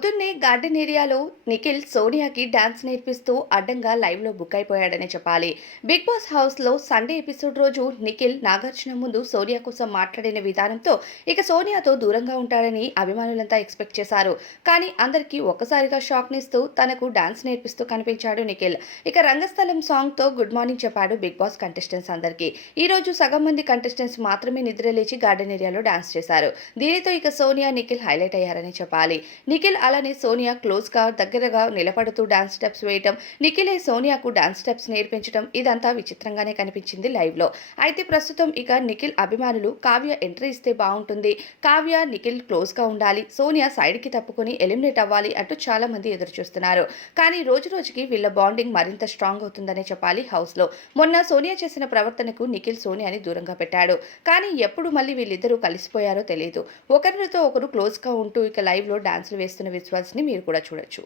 పొద్దున్నే గార్డెన్ ఏరియాలో నిఖిల్ సోనియాకి డాన్స్ నేర్పిస్తూ అడ్డంగా లైవ్లో బుక్ అయిపోయాడనే చెప్పాలి. బిగ్ బాస్ హౌస్లో సండే ఎపిసోడ్ రోజు నిఖిల్ నాగార్జున ముందు సోనియా కోసం మాట్లాడిన విధానంతో ఇక సోనియాతో దూరంగా ఉంటాడని అభిమానులంతా ఎక్స్పెక్ట్ చేశారు. కానీ అందరికీ ఒక్కసారిగా షాక్ నిస్తూ తనకు డాన్స్ నేర్పిస్తూ కనిపించాడు నిఖిల్. ఇక రంగస్థలం సాంగ్తో గుడ్ మార్నింగ్ చెప్పాడు బిగ్ బాస్ కంటెస్టెంట్స్ అందరికీ. ఈ రోజు సగం మంది కంటెస్టెంట్స్ మాత్రమే నిద్ర లేచి గార్డెన్ ఏరియాలో డాన్స్ చేశారు. దీనితో ఇక సోనియా నిఖిల్ హైలైట్ అయ్యారని చెప్పాలి. నిఖిల్ అలానే సోనియా క్లోజ్గా దగ్గరగా నిలబడుతూ డాన్స్ స్టెప్స్ వేయటం నిఖిలే సోనియాకు డాన్స్ స్టెప్స్ నేర్పించడం ఇదంతా విచిత్రంగానే కనిపించింది లైవ్లో అయితే ప్రస్తుతం ఇక నిఖిల్ అభిమానులు కావ్య ఎంట్రీ ఇస్తే బాగుంటుంది. కావ్య నిఖిల్ క్లోజ్గా ఉండాలి. సోనియా సైడ్కి తప్పుకొని ఎలిమినేట్ అవ్వాలి అంటూ చాలా మంది ఎదురు చూస్తున్నారు కానీ రోజు రోజుకి వీళ్ళ బాండింగ్ మరింత స్ట్రాంగ్ అవుతుందనే చెప్పాలి హౌస్లో మొన్న సోనియా చేసిన ప్రవర్తనకు నిఖిల్ సోనియాని దూరంగా పెట్టాడు. కానీ ఎప్పుడు మళ్ళీ వీళ్ళిద్దరూ కలిసిపోయారో తెలియదు ఒకరితో ఒకరు క్లోజ్గా ఉంటూ ఇక లైవ్లో డాన్సులు వేస్తున్న రిచువల్స్ని మీరు కూడా చూడొచ్చు.